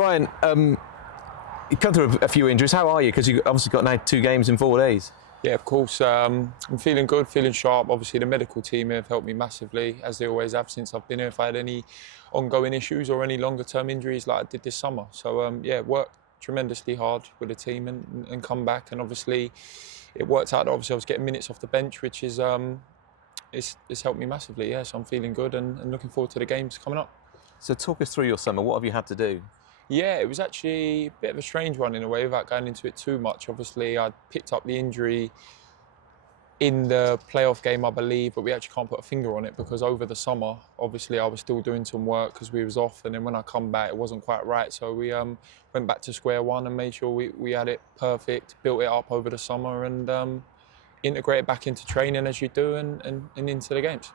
Ryan, you've come through a few injuries. How are you? Because you've obviously got now 2 games in 4 days. Yeah, of course. I'm feeling good, feeling sharp. Obviously, the medical team have helped me massively, as they always have since I've been here. If I had any ongoing issues or any longer-term injuries like I did this summer. So, yeah, worked tremendously hard with the team and come back. And obviously, it worked out. Obviously, I was getting minutes off the bench, which is it's helped me massively. Yeah, so I'm feeling good and looking forward to the games coming up. So talk us through your summer. What have you had to do? Yeah, it was actually a bit of a strange one in a way, without going into it too much. Obviously, I picked up the injury in the playoff game, I believe, but we actually can't put a finger on it because over the summer, obviously, I was still doing some work because we was off, and then when I come back, it wasn't quite right. So we went back to square one and made sure we had it perfect, built it up over the summer, and integrated back into training as you do, and into the games.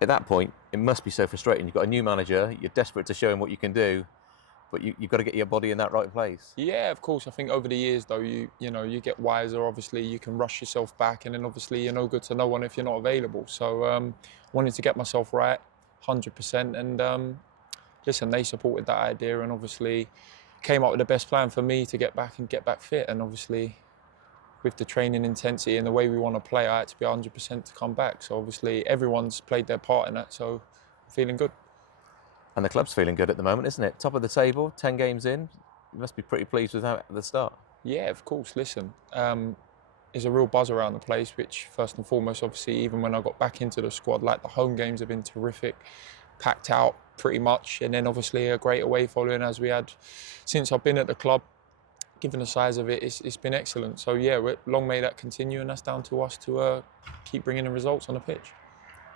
At that point, it must be so frustrating. You've got a new manager. You're desperate to show him what you can do, but you've got to get your body in that right place. Yeah, of course. I think over the years, though, you know, you get wiser. Obviously, you can rush yourself back, and then obviously you're no good to no one if you're not available. So, wanted to get myself right, 100%. And listen, they supported that idea, and obviously came up with the best plan for me to get back fit. And obviously, with the training intensity and the way we want to play, I had to be 100% to come back. So obviously, everyone's played their part in that. So, I'm feeling good. And the club's feeling good at the moment, isn't it? Top of the table, 10 games in. You must be pretty pleased with how at the start. Yeah, of course. Listen, there's a real buzz around the place, which first and foremost, obviously, even when I got back into the squad, like the home games have been terrific, packed out pretty much. And then obviously a great away following as we had since I've been at the club. Given the size of it, it's been excellent. So yeah, long may that continue, and that's down to us to keep bringing the results on the pitch.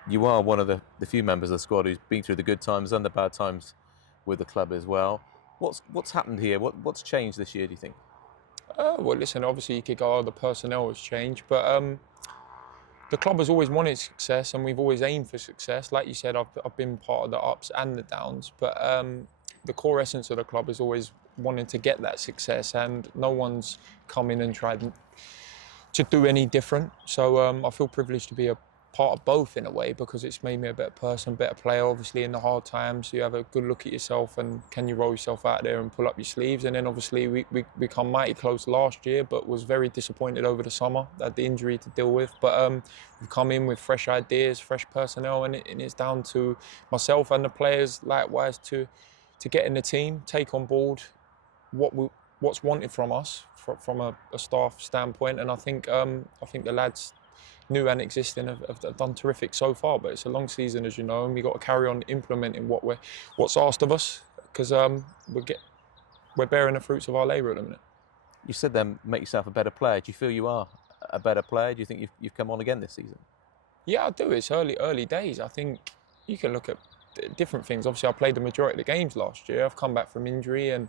You are one of the few members of the squad who's been through the good times and the bad times with the club as well. What's happened here? What's changed this year, do you think? Well, listen, obviously you could go, oh, the personnel has changed, but the club has always wanted success, and we've always aimed for success. Like you said, I've been part of the ups and the downs, but the core essence of the club is always wanting to get that success, and no one's come in and tried to do any different. So I feel privileged to be a part of both in a way, because it's made me a better person, better player. Obviously, in the hard times, you have a good look at yourself and can you roll yourself out there and pull up your sleeves. And then obviously we come mighty close last year, but was very disappointed over the summer. Had the injury to deal with, but we've come in with fresh ideas, fresh personnel, and it's down to myself and the players likewise to get in the team, take on board what's wanted from us from a staff standpoint. And I think the lads, new and existing, have done terrific so far. But it's a long season, as you know, and we've got to carry on implementing what's asked of us, because we're bearing the fruits of our labour at the minute. You said then make yourself a better player. Do you feel you are a better player? Do you think you've come on again this season? Yeah, I do. It's early days. I think you can look at different things. Obviously, I played the majority of the games last year. I've come back from injury, and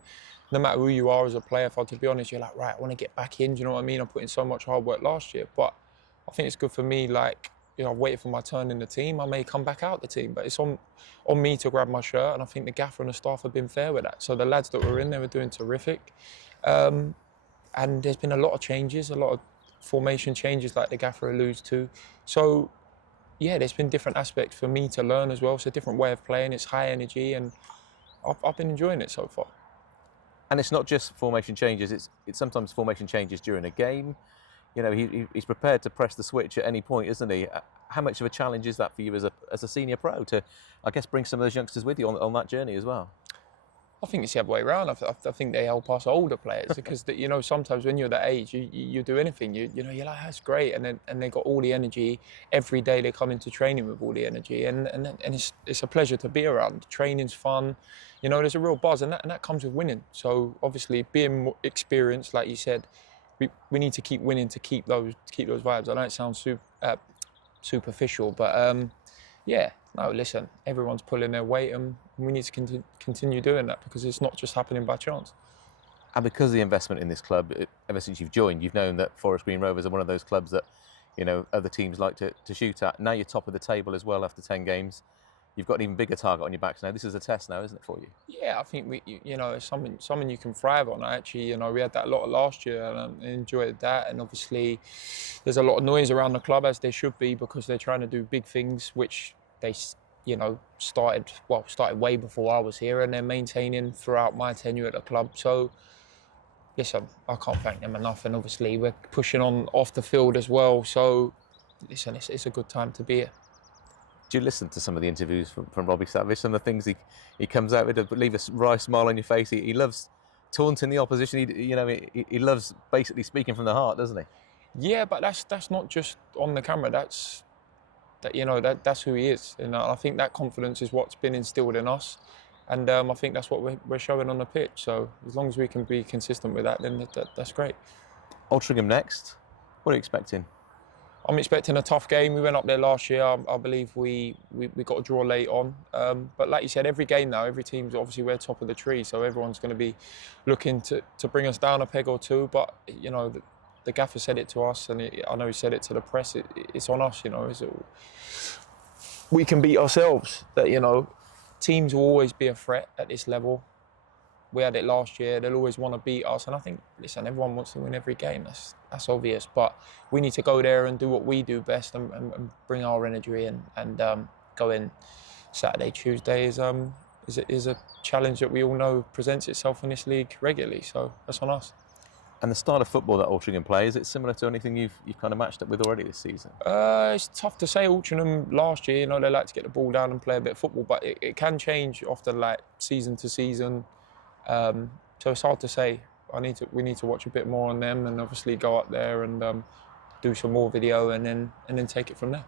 no matter who you are as a player, if I to be honest, you're like, right, I want to get back in. Do you know what I mean? I put in so much hard work last year, but I think it's good for me. Like, you know, I've waited for my turn in the team. I may come back out the team, but it's on me to grab my shirt. And I think the gaffer and the staff have been fair with that. So the lads that were in there were doing terrific. And there's been a lot of changes, a lot of formation changes, like the gaffer alludes to. So yeah, there's been different aspects for me to learn as well. It's a different way of playing. It's high energy, and I've been enjoying it so far. And it's not just formation changes. It's sometimes formation changes during a game. You know, he's prepared to press the switch at any point, isn't he? How much of a challenge is that for you as a senior pro to, I guess, bring some of those youngsters with you on that journey as well? I think it's the other way around. I think they help us older players, because you know, sometimes when you're that age, you do anything. You know, you're like, that's great, and they got all the energy every day. They come into training with all the energy, and it's a pleasure to be around. Training's fun. You know, there's a real buzz, and that comes with winning. So obviously, being more experienced, like you said, we need to keep winning to keep those vibes. I know it sounds superficial, but yeah. No, listen, everyone's pulling their weight, and we need to continue doing that, because it's not just happening by chance. And because of the investment in this club, ever since you've joined, you've known that Forest Green Rovers are one of those clubs that, you know, other teams like to shoot at. Now you're top of the table as well after 10 games. You've got an even bigger target on your backs now. This is a test now, isn't it, for you? Yeah, I think you know, it's something you can thrive on. Actually, you know, we had that a lot last year, and I enjoyed that. And obviously, there's a lot of noise around the club, as there should be, because they're trying to do big things, which started way before I was here, and they're maintaining throughout my tenure at the club. So, listen, I can't thank them enough, and obviously we're pushing on off the field as well. So, listen, it's a good time to be here. Do you listen to some of the interviews from Robbie Savage? Some of the things he comes out with to leave a wry smile on your face. He loves taunting the opposition. He loves basically speaking from the heart, doesn't he? Yeah, but that's not just on the camera. That's who he is. And I think that confidence is what's been instilled in us. And I think that's what we're showing on the pitch. So as long as we can be consistent with that, then that's great. Altrincham next. What are you expecting? I'm expecting a tough game. We went up there last year. I believe we got a draw late on. But like you said, every game now, every team's obviously we're top of the tree. So everyone's going to be looking to bring us down a peg or two. But, the gaffer said it to us, and I know he said it to the press. It's on us, we can beat ourselves. That, teams will always be a threat at this level. We had it last year. They'll always want to beat us, and I think, listen, everyone wants to win every game. That's obvious, but we need to go there and do what we do best and bring our energy in. And go in Saturday, Tuesday is a challenge that we all know presents itself in this league regularly. So that's on us. And the style of football that Altrincham play, is it similar to anything you've kind of matched up with already this season? It's tough to say. Altrincham last year, they like to get the ball down and play a bit of football, but it can change often, like season to season. So it's hard to say. We need to watch a bit more on them, and obviously go up there and do some more video, and then take it from there.